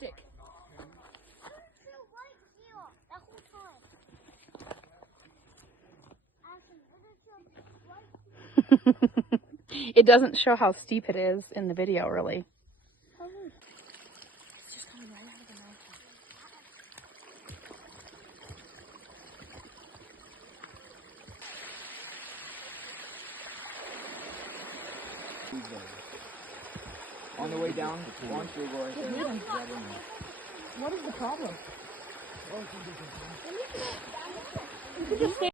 stick. It doesn't show how steep it is in the video, really. It's just coming right out of the mountain. On the way down, once we go. What is the problem? You could just stay